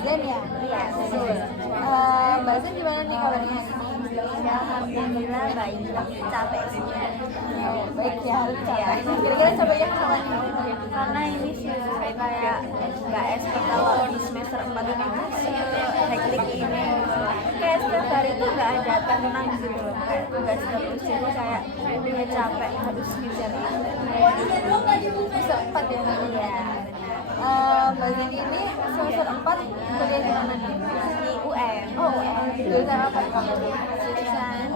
Zen ya? Iya, betul. Mbak Zen gimana nih kabarnya hari ini? Ya, alhamdulillah baik, tapi capek sih. Baik ya, capek. Kira-kira capeknya kenapa nih? Karena ini sih kayak nggak expect kalau di semester 4 ini hektik ini. Kayak setiap hari tuh nggak ada tenang gitu loh, kayak tugas terus, jadi kayak dia capek harus ngejar itu. Semester 4 ya? Iya, Mbak Zen ini semester 4 kuliah di mana nih? di UN. Oh, jurusan apa kamu? Jurusan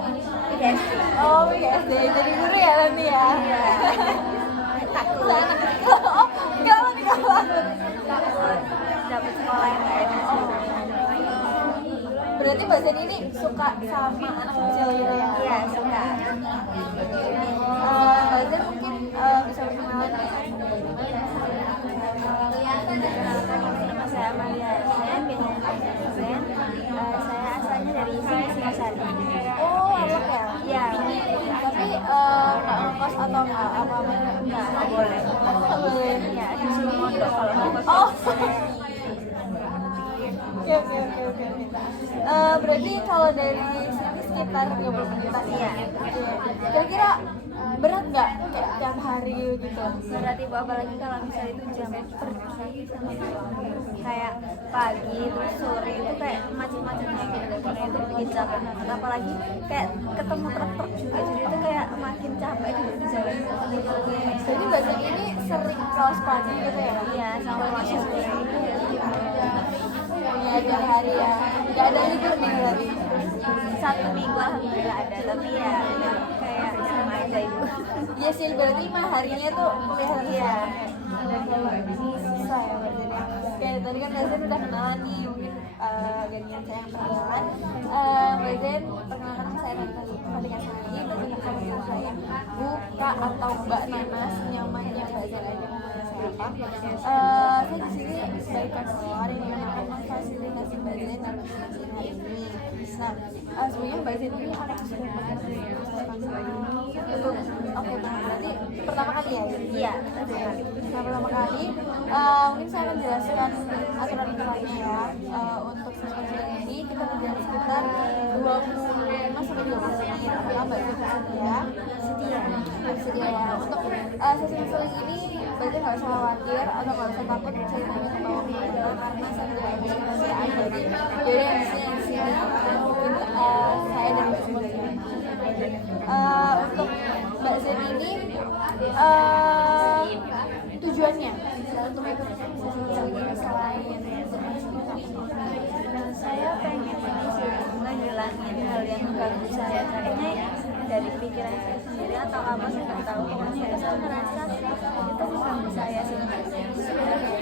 IDS. Oh, PGSD. Jadi guru ya nanti ya? Iya. Takut. Anak kecil. Oh, gawat. Takut dapet sekolah yang nggak enak sih. Berarti Mbak Zen ini suka sama anak kecil gitu ya? Iya, suka. Mbak Zen mungkin bisa berkenalan nih. Nama saya Amalia Zen, biasanya dipanggil Zen. Saya asalnya dari sini Singosari. Oh, anak ya? Iya. Tapi nggak ngekos atau apa-apa? Nggak boleh. Nggak boleh. Ya, disuruh mondok kalau mau kos. Oh. Oke. Berarti kalau dari sini sekitar 30 menitan ya? Kira-kira berat nggak kayak tiap hari gitu? Berat ibu, apalagi kalau misalnya itu jam pergi sama pulang. Kayak pagi terus sore itu kayak macet-macetnya gitu, karena itu bikin capek banget. Apalagi kayak ketemu truk juga, jadi itu kayak makin capek gitu di jalan. Jadi Mbak Zen ini sering kelas pagi gitu ya? Iya, sama masih sore. Ya tiap hari ya? Nggak ada libur nih berarti? 1 minggu alhamdulillah ada, tapi ya kayak sama aja ibu. Iya sih, berarti mah harinya tuh kuliah terus ya? Susah ya Mbak Zen ya? Oke, tadi kan Mbak Zen udah kenalan nih, mungkin gantian saya yang perkenalan. Mbak Zen, perkenalkan saya Tante Fatika Sari, nanti akan saya buka atau Mbak Nana senyamannya Mbak Zen aja namanya saya apa. Saya di sini sebagai konselor yang akan memfasilitasi Mbak Zen dalam diskusi hari ini. Nah, sebenarnya Mbak Zen ini akan sudah banget Oke, nah berarti pertama kali ya? Iya. Nah, pertama kali mungkin saya akan jelaskan aturan aturannya ya. Untuk sesi ini kita berjalan sekitar 25-30 menit. Apakah Mbak Zen bersedia? Bersedia ya. Untuk sesi konseling ini Mbak Zen nggak usah khawatir atau nggak usah takut saya tanya ke bawah karena saya tidak ada kesediaan dari jadi yang di sini saya dan semua untuk Mbak Zen ini tujuannya untuk ikut sesi selain Saya pengen ini sih menghilangin hal yang mengganggu saya, kayaknya dari pikiran saya sendiri atau apa saya nggak tahu, pokoknya saya merasa itu mengganggu saya sebenarnya.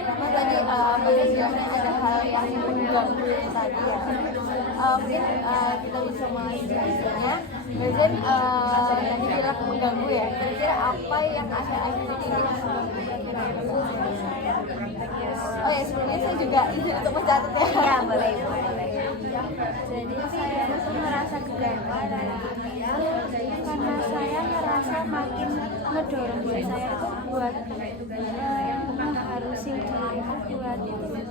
karena tadi Mbak Zen bilangnya ada hal yang mengganggu tadi ya. Mungkin kita bisa mulai diskusinya. Mbak Zen tadi bilang mengganggu ya. Kira-kira apa yang akhir-akhir ini mengganggu? Oh ya, sebelumnya saya juga izin untuk mencatat ya. Iya, boleh. Jadi saya itu merasa keganggu karena saya merasa makin ngedorong diri saya itu buat mengharusin diri itu buat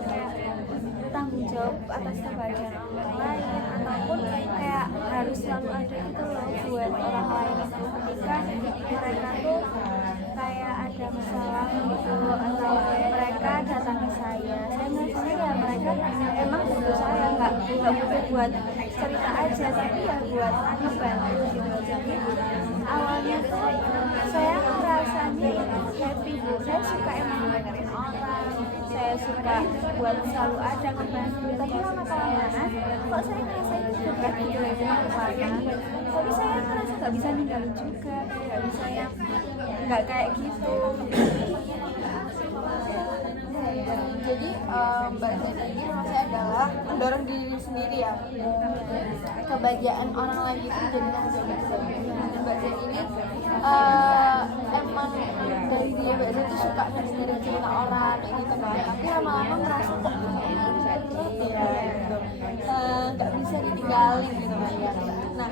kayak tanggung jawab atas kebahagiaan orang lain, ataupun kayak harus selalu ada gitu loh buat orang lain itu ketika mereka tuh kayak ada masalah gitu atau mereka datang ke saya ngerasanya ya mereka emang butuh saya, nggak butuh buat cerita aja tapi ya buat ngebantu gitu. Jadi awalnya tuh saya ngerasanya itu happy, saya suka emang dengerin orang, saya suka buat selalu ada ngebantu, tapi lama-kelamaan kok saya ngerasa itu berat gitu ya kemana, tapi saya ngerasa nggak bisa ninggalin juga, nggak bisa yang nggak kayak gitu. Jadi Mbak Zen ini maksudnya adalah mendorong diri sendiri ya, kebahagiaan orang lain itu jadi tanggung jawab Mbak Zen. Dan Mbak Zen ini emang dari dia Mbak Zen itu suka dengerin cerita orang kayak gitu kan, tapi lama-lama ngerasa kok berat ya gitu, nggak bisa ditinggalin gitu kan ya. Nah,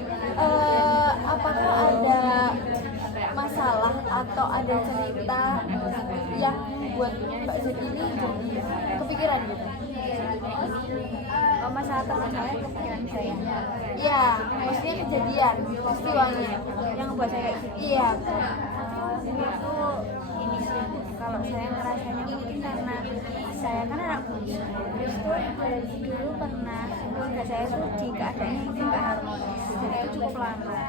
apakah ada masalah atau ada cerita yang membuat Mbak Z ini jadi kepikiran gitu? Oh, masalah teman saya kepikiran saya Iya, maksudnya kejadian, peristiwanya. yang ngebuat saya kayak gitu. Iya. Itu ini sih, kalau saya ngerasanya mungkin karena saya kan anak bungsu, terus tuh dari dulu pernah keluarga saya tuh di keadaan yang mungkin gak harmonis, jadi itu cukup lama.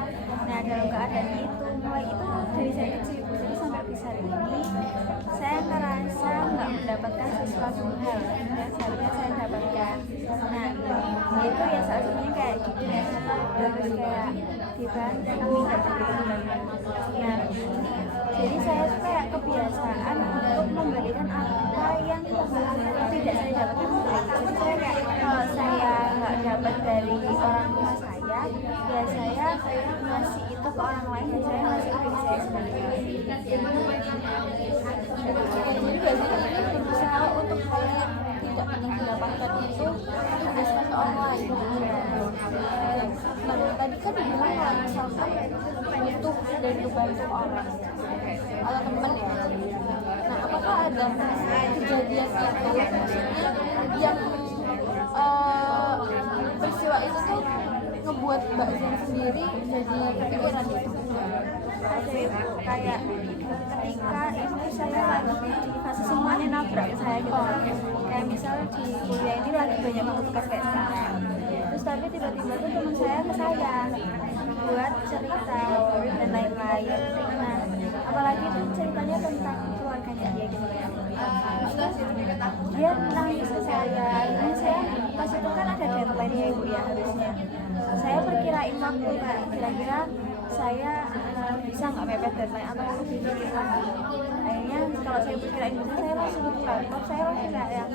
Nah dalam keadaan itu, mulai itu dari saya kecil, jadi sampai besar ini saya ngerasa nggak mendapatkan sesuatu hal yang seharusnya saya dapatkan. Nah itu ya salah satunya kayak gitu ya, terus kayak dibantu. Nah jadi saya tuh kayak kebiasaan untuk memberikan apa yang tidak saya dapatkan. Jadi saya kayak kalau saya nggak dapat dari orang tua saya, ya saya ngasih itu ke orang lain dan saya ngasih ke diri saya sendiri. Jadi biasanya ini berusaha untuk hal yang tidak pernah didapatkan itu diberikan ke orang lain. Nah tadi kan dibilang kalau misalkan butuh dan dibantu orang atau teman ya. Nah apakah ada kejadian itu maksudnya yang peristiwa itu tuh ngebuat Mbak Zen sendiri jadi kepikiran gitu? Ada itu kayak ketika itu saya lagi di fase semuanya nabrak saya gitu. Kayak misal di kuliah ini lagi banyak banget tugas kayak sekarang, terus tapi tiba-tiba tuh teman saya ke saya buat cerita dan lain-lain. Nah apalagi itu ceritanya tentang keluarganya dia gitu ya. Dia nangis ke saya, ini saya pas itu kan ada deadline ya ibu ya harusnya. Saya perkirain waktu Kak, kira-kira saya bisa nggak mepet deadline atau lebih dikit lagi. Akhirnya kalau saya perkirain bisa, saya langsung buka laptop, saya langsung kayak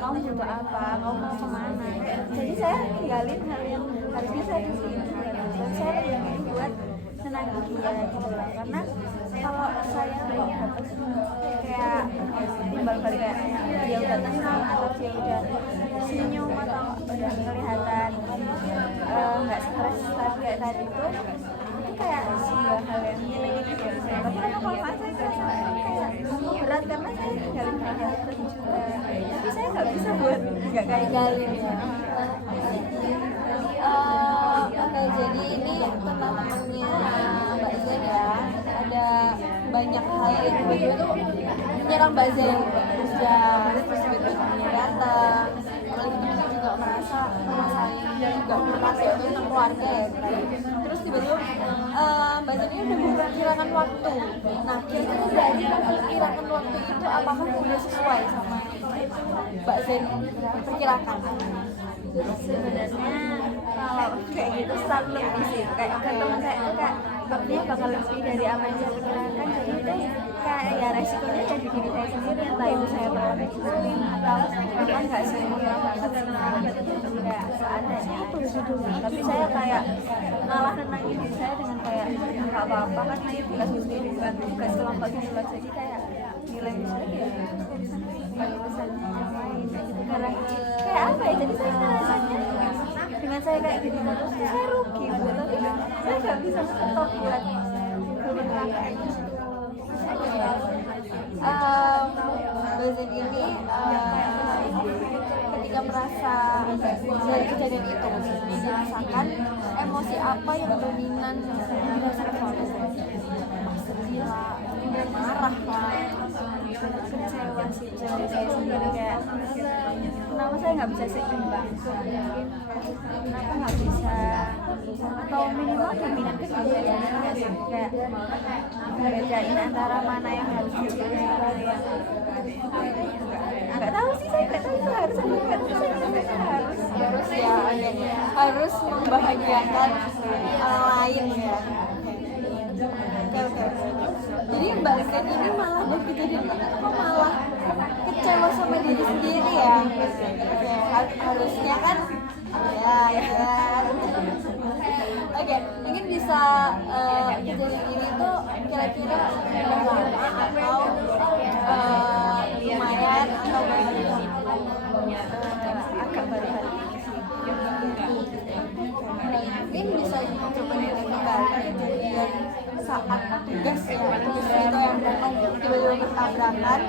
kamu butuh apa, kamu mau kemana. Jadi saya tinggalin hal yang harusnya saya disini. Dan saya tinggalin buat senangin dia gitu lah. Karena kalau saya nggak dapat kayak timbal balik kayak dia udah tenang atau dia udah senyum atau udah kelihatan nggak stres kayak tadi itu kayak sebuah hal yang gitu. Tapi lama-lama saya kerasa kayak berat karena saya tinggalin hal itu juga. Tapi saya nggak bisa buat nggak kayak Tinggalin ya. Oke, jadi ini tentang temannya Mbak Zen ya. Ada banyak hal yang tiba-tiba tuh menyerang Mbak Zen kerja, terus tiba-tiba datang. Apalagi kita juga merasa permasalahannya juga berkasih itu tentang keluarga ya. Terus tiba-tiba Mbak Zen ini udah memperkirakan waktu. Nah, kira-kira dari memperkirakan waktu itu apakah udah sesuai sama Mbak Zen perkirakan? sebenarnya kalau kayak gitu start lebih sih kayak ke teman saya itu kayak waktunya bakal lebih dari apa yang saya perkirakan. Jadi itu kayak ya resikonya jadi diri saya sendiri, entah itu saya terlalu disiplin atau bahkan nggak sempurna banget nggak seadanya. Tapi saya kayak malah nenangin diri saya dengan kayak nggak apa-apa kan ini tugas sendiri bukan tugas kelompok gitu loh. Jadi kayak nilai saya ya bukan urusan yang lain gitu. Karena kayak apa ya, jadi saya rasanya dengan saya kayak gitu terus saya rugi buat, tapi saya nggak bisa stop buat berbenah. Mbak Zen ini ketika merasa dari kejadian itu dirasakan emosi apa yang dominan dirasakan oleh Mbak Zen? Sedih lah, marah lah, Kecewa sih dari saya sendiri kayak kenapa saya nggak bisa seimbang, mungkin kenapa nggak bisa atau minimal dominan ke diri saya sendiri nggak sih, kayak ngebedain antara mana yang harus dipilih mana yang nggak tahu sih, saya nggak tahu itu harus apa nggak tahu, saya harus ya, harus membahagiakan orang lain ya. Oke. Jadi Mbak Zen ini malah dari kejadian itu kok malah kecewa sama diri sendiri ya. Oke, harusnya kan ya. Oke, mungkin bisa kejadian ini tuh kira-kira udah lama atau lumayan atau agak baru-baru ini sih. mungkin bisa coba diingat kembali kejadian saat tugas ya, tugas itu yang tiba-tiba bertabrakan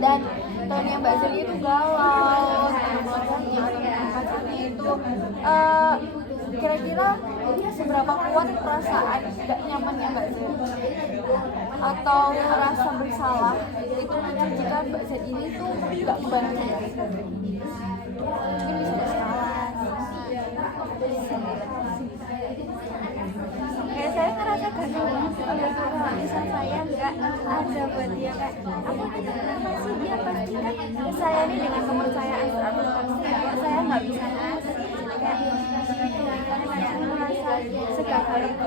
dan temannya Mbak Zeli itu galau, keluarganya atau pacarnya itu kira-kira seberapa kuat perasaan tidak nyamannya Mbak Zeli atau merasa bersalah itu jika Mbak Zeli ini tuh nggak membantu, mungkin bisa bersalah. Kayak saya ngerasa gagal banget oleh kalau misal saya nggak ada buat dia, kayak aku ini kenapa sih dia pasti kan saya ini dengan kepercayaan 100% kalau saya nggak bisa ngasih, jadi kayak merasa segagal itu.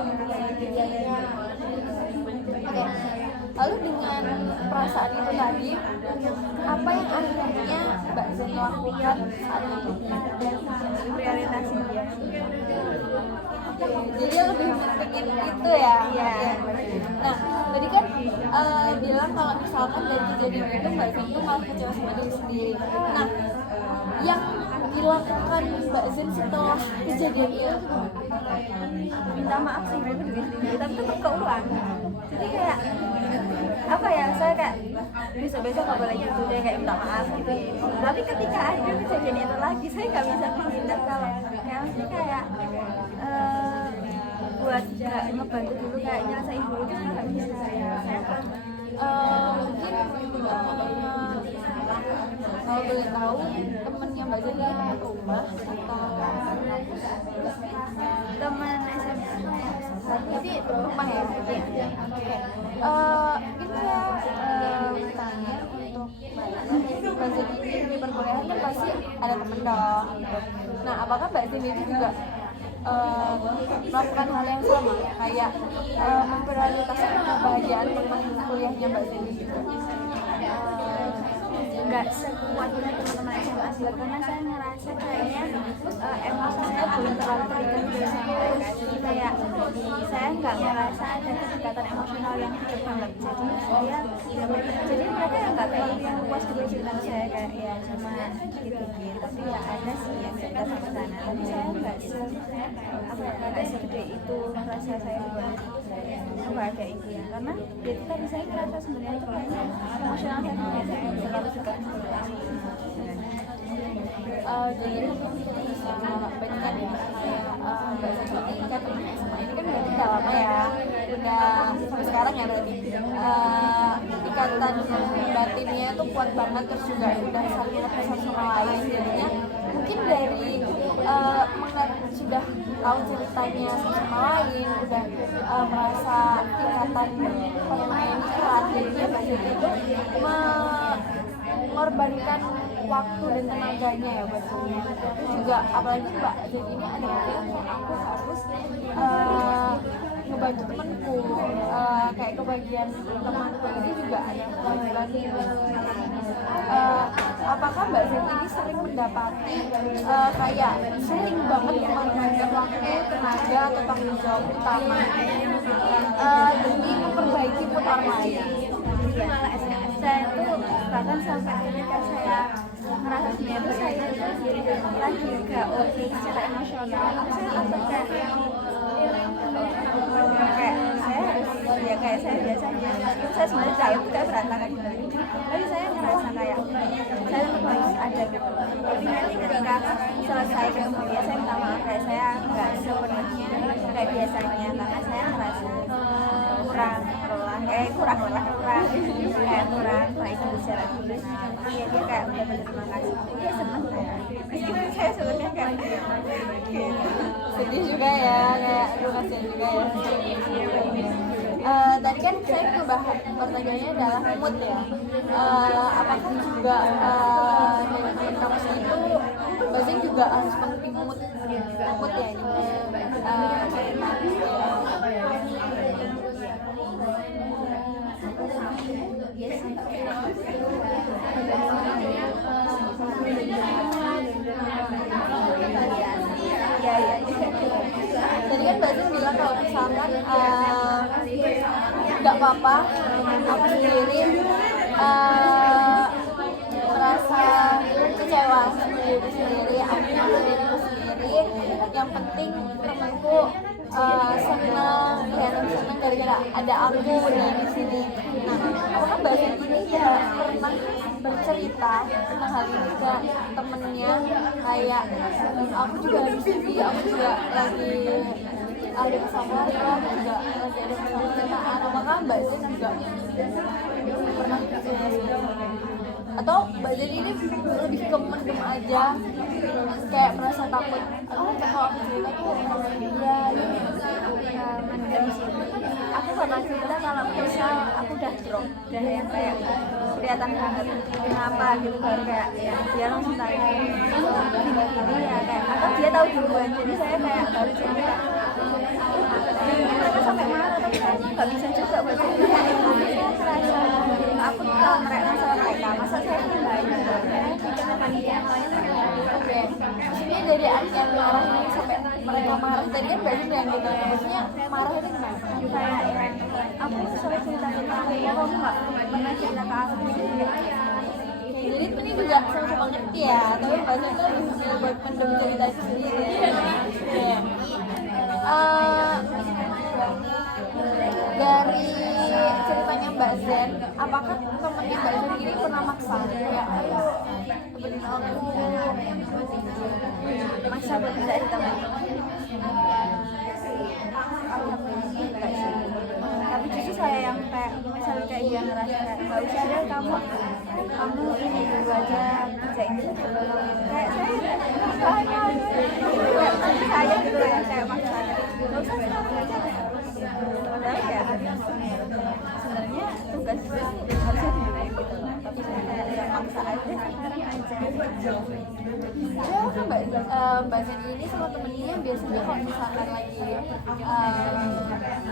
Oke. Lalu dengan perasaan itu tadi, apa yang akhirnya Mbak Zen lakukan saat itu? Prioritas dia. Jadi lebih pentingin itu ya. Iya. Nah, tadi kan bilang kalau misalkan dari kejadian itu Mbak Zen itu malah kecewa sama diri sendiri. Nah, yang dilakukan Mbak Zen setelah kejadian itu Minta maaf sih dari diri sendiri, tapi tetap keulang. Jadi kayak apa ya, saya kayak besok-besok nggak boleh gitu, saya kayak minta maaf gitu. Tapi ketika ada kejadian itu lagi, saya nggak bisa menghindar kalau kayak buat nggak ngebantu dulu, kayak nyelesain dulu itu nggak bisa. mungkin kalau boleh tahu temennya Mbak Zen itu rumah atau Teman SMA. tapi rumah ya? Iya. Oke. Mungkin saya bertanya untuk Mbak Zen ini di perkuliahan kan pasti ada temen dong. Nah, apakah Mbak Zen itu juga melakukan hal yang sama, kayak memprioritaskan kebahagiaan teman kuliahnya Mbak Zen juga? Nggak sekuat teman-teman SMA sih, karena saya ngerasa kayaknya emosi saya belum terlalu terikat ke saya, jadi kayak saya nggak merasa ada kedekatan emosional yang dekat banget, jadi mereka yang nggak terlalu yang puas dengan cerita saya, kayak ya cuma dikit-dikit, tapi ya ada sih yang dekat sama sana, tapi saya nggak segede itu merasa saya kebahagia itu ya, karena ya kita bisa ngerasa sebenarnya itu kayaknya emosional saya terlalu dekat. Jadi mungkin kita bisa bandingkan ya, kayak Mbak Zen ini kan sama ini kan berarti udah lama ya, udah sampai sekarang ya berarti ikatan batinnya tuh kuat banget, terus juga udah saling ngerti satu sama lain, jadinya mungkin dari sudah tahu ceritanya satu sama lain, udah merasa ikatan pemain erat, jadinya Mbak Zen itu mengorbankan waktu dan tenaganya ya buat saya. Terus juga apalagi Mbak Zen ini ada yang aku harus ngebantu temanku, kayak kebagian temanku ini juga ada kewajiban. Apakah Mbak Zen ini sering mendapati kayak sering banget mengorbankan waktu, tenaga atau tanggung jawab utama demi memperbaiki putar lain? Malah saya tuh bahkan sampai ketika saya merasa sebenarnya saya itu lagi gak oke secara emosional, saya tetap kayak saya biasanya saya sebenarnya dalam kayak berantakan gitu, tapi saya ngerasa kayak saya tetap harus ada gitu, tapi nanti ketika selesai ketemu dia saya minta maaf, kayak saya nggak sepenuhnya kayak biasanya, karena saya ngerasa kurang baik secara emosional. Iya, dia kayak udah berterima kasih, dia seneng saya, meskipun saya sebenarnya kayak gitu. Sedih juga ya, kayak aduh kasihan juga ya. Tadi kan saya ngebahas pertanyaannya adalah mood ya. Apakah juga dari kamu itu Mbak Zen juga harus penting mood ya ini? Yes. Tadi kan Mbak Zen bilang kalau misalkan nggak apa-apa aku sendiri merasa kecewa sendiri, aku sendiri, yang penting temanku senang, kelihatan senang gara-gara ada aku di sini. Nah, apakah Mbak Zen ini ya pernah bercerita tentang hal ini ke temennya, kayak aku juga habis ini, aku juga lagi ada masalah, aku juga lagi ada percintaan. Apakah Mbak Zen juga pernah bercerita, atau Mbak Zen ini lebih ke mendem aja, kayak merasa takut kalau aku cerita tuh ya mendem sih. Aku pernah cerita kalau misal aku udah drop, udah yang kayak kelihatan banget kenapa gitu, baru kayak ya dia langsung tanya gini ya kayak, atau dia tahu duluan, jadi saya kayak baru cerita. Mereka sampai marah, tapi saya nggak bisa juga buat cerita kayak gitu. Saya merasa aku tahu mereka masalah mereka, masa saya nggak gitu. Saya pikirnya panitia yang lain. Oke, maksudnya dari artian marah ini sampai mereka marah tadi kan berarti bilang gitu, maksudnya marah itu gimana? Kayak ya, aku selalu cerita ke kamu, ya kamu nggak pernah cerita ke aku gitu. Jadi ini juga sama-sama ngerti ya, tapi bahasa itu lebih buat mendem cerita itu sendiri. Oke. Dari ceritanya Mbak Zen, apakah temennya Mbak Zen ini pernah maksa? Kayak, ayo temenin aku. Masa berbeda di teman. Enggak sih. Tapi justru saya yang kayak misalnya kayak dia ngerasa kayak nggak usah deh kamu ini dulu aja kerjain dulu. Kayak saya tapi saya gitu yang kayak maksa nggak usah sekarang aja. Padahal ya sebenarnya tugas harusnya diberikan gitu, tapi saya kayak maksa aja sekarang aja. Ya kan Mbak Zen ini sama temennya biasanya kalau misalkan lagi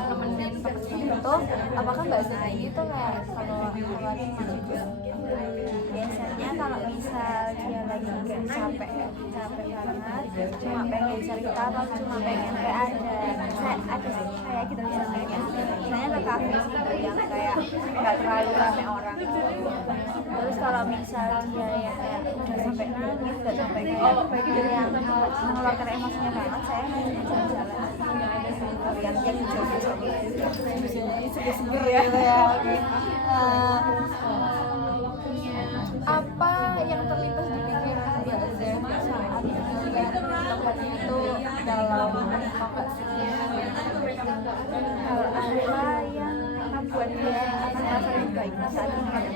nemenin temennya itu, apakah Mbak Zen ini tuh kayak kalau keluarin juga? Biasanya kalau misal dia lagi nggak capek banget, cuma pengen cerita atau cuma pengen kayak ada kayak gitu misalnya, saya ke kafe yang kayak nggak terlalu rame orang. Terus kalau misal dia yang kayak udah sampai nangis, udah sampai kayak yang mengeluarkan emosinya banget, saya ingin jalan-jalan yang hijau-hijau Seger-seger ya. Apa yang terlintas di pikiran Mbak Zen saat melihat temannya itu dalam apa sih? Hal apa yang membuat dia akan merasa lebih baik saat ini?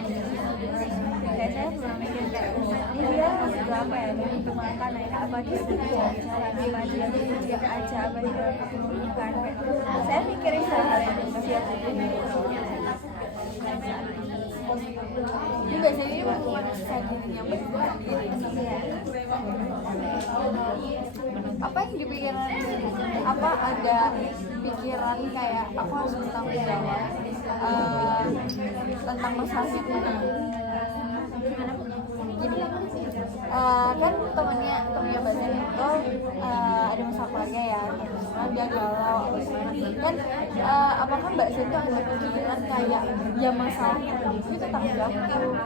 Kayak saya belum mikir kayak ini dia juga apa ya, dia butuh makan ya, apa dia butuh jalan-jalan, apa dia butuh diam aja, apa dia butuh makan. Saya mikirin hal-hal yang dia butuh. Ini biasanya ini memaksa dirinya apa yang dipikiran, apa ada pikiran kayak aku harus bertanggung jawab tentang masalahnya gini, kan temennya Mbak Zen itu ada masalah keluarga ya, dia galau kan, apakah Mbak Zen itu ada pikiran kayak ya masalahnya itu tanggung jawabku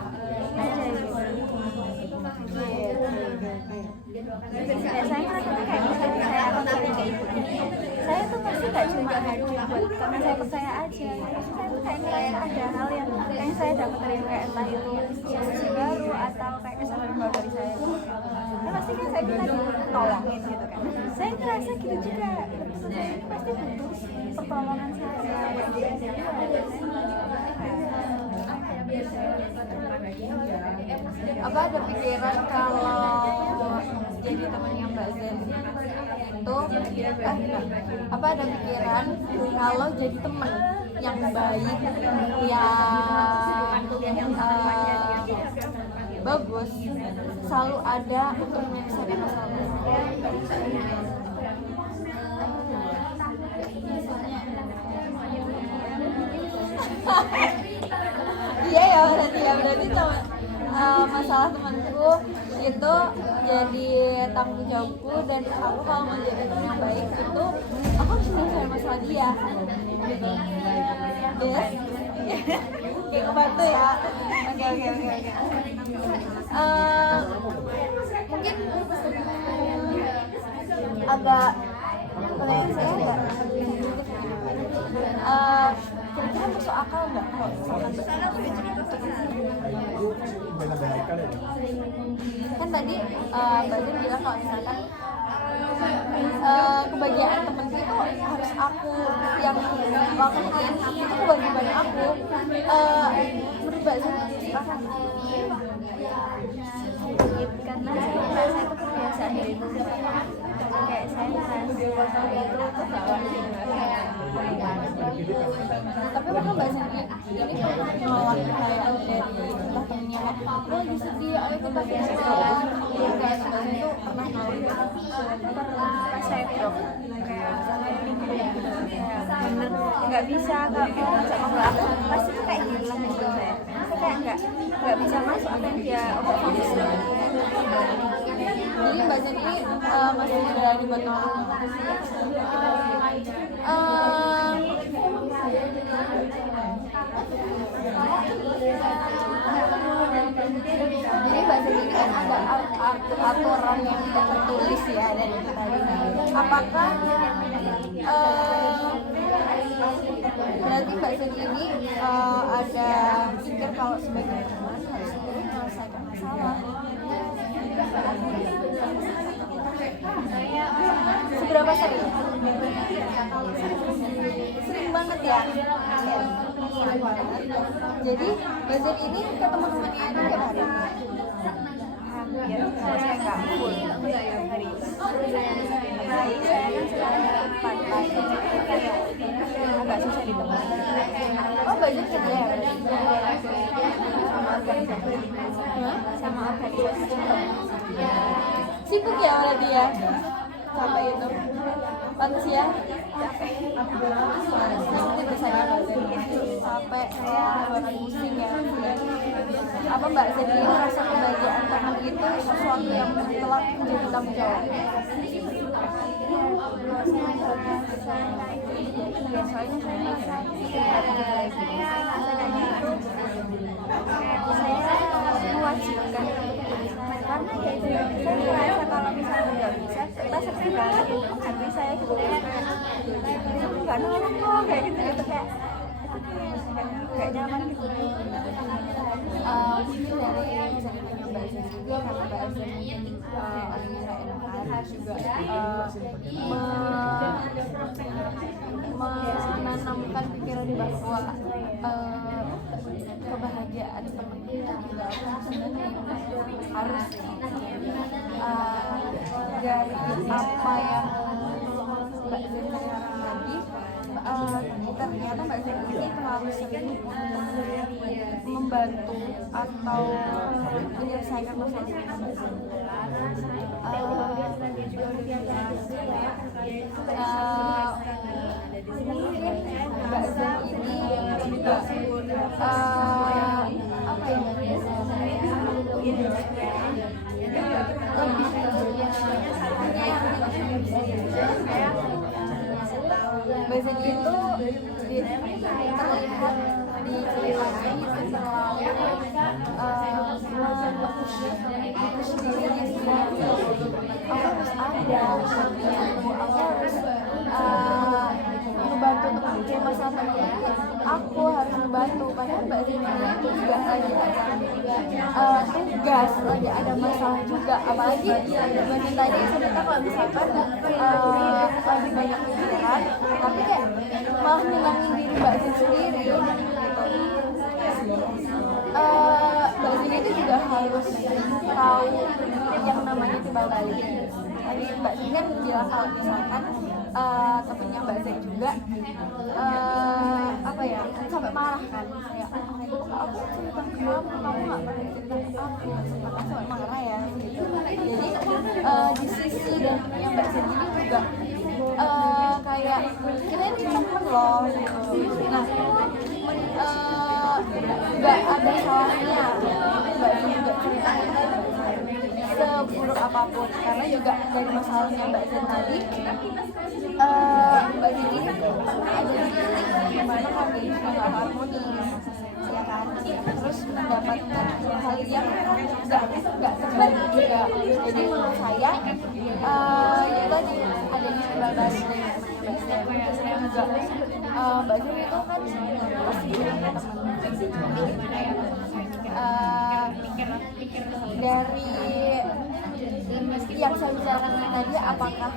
Aja ya, saya merasa kayak misalnya saya akan kayak ibu ini, saya tuh pasti gak cuma ngadu karena saya percaya aja. Saya tuh kayak ngerasa ada hal yang saya dapat dari kayak entah itu solusi baru atau kayak kesalahan baru dari saya. Ya pasti kan saya minta ditolongin gitu kan. Saya ngerasa gitu juga. Saya pasti butuh pertolongan saya. apa ada pikiran kalau jadi temannya Mbak Zen itu apa ada pikiran kalau jadi teman yang baik, yang bagus, selalu ada untuk menyelesaikan masalah. Iya ya berarti masalah temanku itu jadi tanggung jawabku, dan aku kalau mau jadi teman yang baik itu aku harus menyelesaikan masalah dia gitu. Yes. Kayak kebantu ya. Oke. Mungkin agak pertanyaan saya agak kira-kira masuk akal nggak kalau misalkan tadi Mbak Zen bilang kalau misalkan kebahagiaan temenku itu harus aku yang lakuin, itu kewajiban aku. Menurut Mbak Zen apa? Karena saya merasa itu kebiasaan dari ibu saya, kayak saya merasa itu kebawa Tapi pernah Mbak Zen ini pernah nolak kayak dari entah temennya kayak lo lagi sedih, ayo kita kenalan, kayak Mbak Zen itu pernah nolak? pas saya drop kayak bener nggak bisa kalau mau ngajak ngobrol aku pasti tuh kayak hilang gitu saya nggak bisa masuk apa yang dia omongin. Jadi Mbak Zen ini masih berani buat nolak. Jadi Mbak Zen ini kan ada aturan yang tidak tertulis ya dari tadi. Apakah berarti Mbak Zen ini ada pikir kalau sebagai teman harus selalu menyelesaikan masalah? Seberapa sering? Sering banget ya? Sering banget. Jadi Mbak Zen ini ke teman-temannya itu tiap hari? Hampir saya nggak full hari apalagi saya kan sekarang depan pagi kayak agak susah ditemukan. Oh Mbak Zen kerja ya? Sama organisasi Sibuk ya berarti ya? Capek itu? Pantes ya? Itu biasanya Mbak Zen capek, orang pusing ya. Apa Mbak Zen ini merasa kebahagiaan teman itu sesuatu yang telah menjadi tanggung jawab? ya soalnya saya merasa saya mewajibkan karena ya itu saya merasa kalau misalnya nggak bisa kita sering banget hati saya gitu nggak nolong kok kayak gitu kayak nggak nyaman gitu. Mungkin dari ceritanya Mbak Zen juga karena Mbak Zen orangnya nggak enakan juga menanamkan pikiran bahwa kebahagiaan teman itu juga sebenarnya harus dari apa yang Mbak Zen katakan tadi. Ternyata Mbak Zen ini terlalu sering membantu atau menyelesaikan masalah Mbak Zen. Mungkin Mbak Zen ini juga apa ya? Mbak Zen itu terlihat di ceritanya itu selalu mempush dirinya sendiri. Aku harus ada, aku harus ngebantu teman masalah teman aku harus membantu. Padahal Mbak Zen itu juga lagi ada tugas, lagi ada masalah juga. Apalagi dibanding tadi cerita kalau misalkan lagi banyak pikiran, tapi kayak malah ngilangin diri Mbak Zen sendiri gitu. Mbak Zen itu juga harus tahu yang namanya timbal balik. Tadi Mbak Zen kan bilang kalau misalkan temennya Mbak Zen juga apa ya, sampai marah kan kayak aku cerita ke kamu nggak pernah cerita ke aku, sampai marah ya gitu. Jadi di sisi dan temennya Mbak Zen ini juga kayak kita ini temen loh gitu. Nah nggak ada salahnya Mbak Zen juga cerita seburuk apapun, karena juga dari masalahnya Mbak Zen tadi Mbak Zen ini pernah ada di titik dimana kami juga nggak harmonis ya kan, terus mendapatkan hal yang nggak terbaik juga. Jadi menurut saya itu tadi adanya kebalik dari Mbak Zen juga. Mbak Zen itu kan pasti punya teman dari saya bicarakan dengan Nadia apakah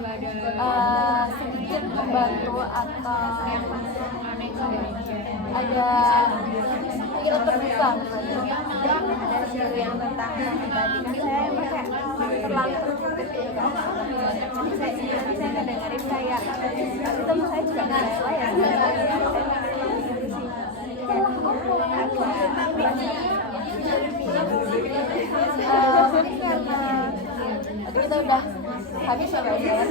sedikit membantu atau ada pikiran terbuka ada skill yang tentang tadi kan saya pakai terlalu tertutup gitu kan. Jadi saya ngedengerin kayak teman saya juga kecewa ya mungkin karena kita udah habis ya Mbak Jen,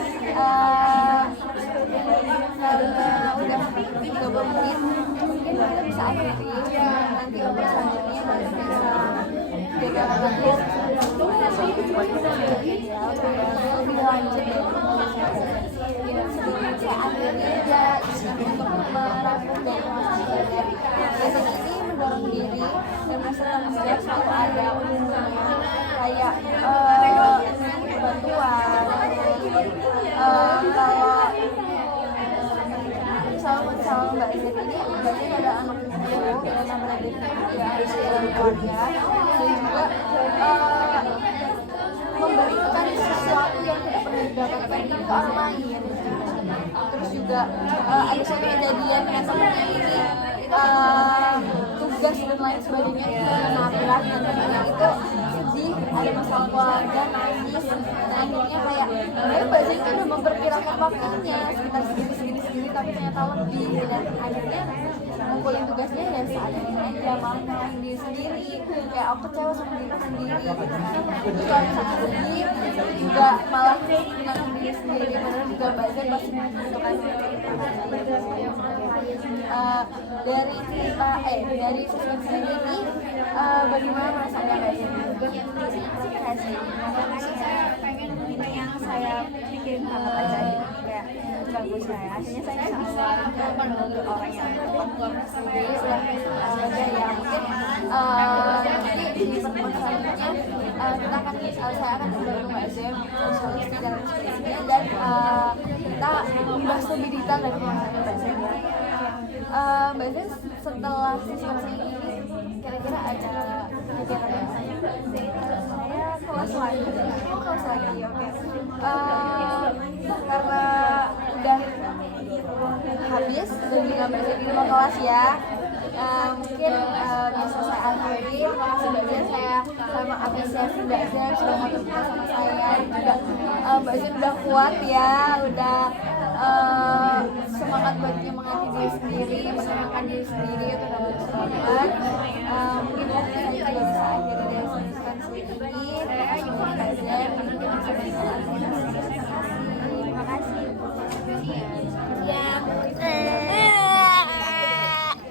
karena udah 30 menit mungkin kita bisa akhiri, nanti untuk selanjutnya baru bisa jaga lagi lebih lanjut sebelum saya akhiri ya untuk merangkum dari masalah biasanya ini mendorong diri dan merasa tanggung jawab selalu ada unsurnya kayak bantuan kalau misal Mbak Zed ini berarti ada anak cucu dan anak adik ya dari keluarga dan juga memberikan sesuatu yang tidak pernah didapatkan di orang lain. Terus juga ada satu kejadian dengan temannya ini tugas dan lain sebagainya nabrak dan temannya itu sedih, ada masalah keluarga, nangis. Nah akhirnya kayak Mbak Zed itu udah memperkirakan waktunya sekitar segini tapi ternyata lebih, dan akhirnya ngumpulin tugasnya ya seadanya aja, malah nyalahin diri sendiri kayak aku kecewa sama diri sendiri gitu kan. Terus kalau misalnya sedih juga malah nyalahin diri sendiri, padahal juga Mbak Zed pasti membutuhkan dari cerita dari sesi ini bagaimana perasaannya Mbak Zed? saya pengen ini yang saya pikirin banget aja kayak bagus saya akhirnya saya bisa ngeluarin ke orang yang tepat sendiri aja ya mungkin nanti di pertemuan selanjutnya kita akan saya akan membantu Mbak Zed solusi dalam skripsinya dan kita membahas lebih detail dari pembahasannya Mbak Zed ya. Mbak Zed setelah sesi ini kira-kira ada kegiatan yang saya kelas lagi, oke. Karena udah habis dan juga Mbak Zed di ruang kelas ya. Mungkin bisa saya akhiri. Terima kasih banyak saya sama apresiasi Mbak Zed sudah ngobrol sama saya. Juga Mbak Zed udah kuat ya, udah semangat buat menyemangati diri sendiri, menenangkan diri sendiri untuk dapat keselamatan. Mungkin saya juga bisa